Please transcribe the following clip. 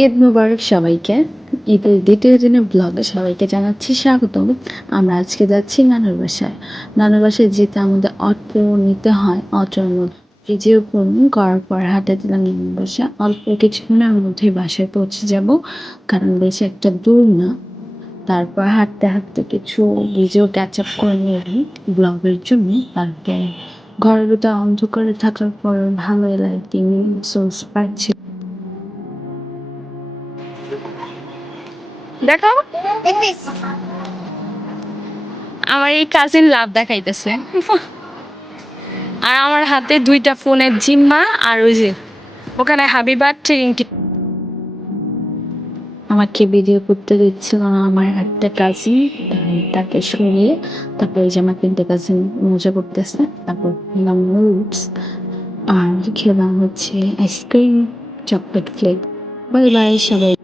ঈদ মুবারক সবাইকে। ঈদের দ্বিতীয় দিনের ব্লগে সবাইকে জানাচ্ছি স্বাগতম। আমরা আজকে যাচ্ছি নানুর বাসায়। নানুর বাসায় যেতে আমাদের অটো নিতে হয়। অটোর মধ্যে ভিডিও করার পর হাঁটা দিলাম নানুর বাসা। অল্প কিছুক্ষণের মধ্যেই বাসায় পৌঁছে যাব, কারণ বেশি একটা দূর না। তারপর হাঁটতে হাঁটতে কিছু ভিডিও ক্যাচ আপ করে নিলাম ব্লগের জন্য। তারপর ঘরের ভিতরে অন্ধকারে থাকার পর ভালো লাইটিং সোর্স পাচ্ছি। দেখো আমার এই কাজিন লাভ দেখাইতেছে আর আমার হাতে দুইটা ফোনের জিম্মা আর ওই যে ওখানে হাবিবার ট্রেনিং আমাকে ভিডিও করতে দিচ্ছিল না আমার একটা কাজিন, তাকে সরিয়ে তারপর ওই যে আমার তিনটে কাজিন মজা করতেছে। তারপর খেলাম নুডলস আর খেলাম হচ্ছে ice cream, chocolate flavour. Bye bye সবাই।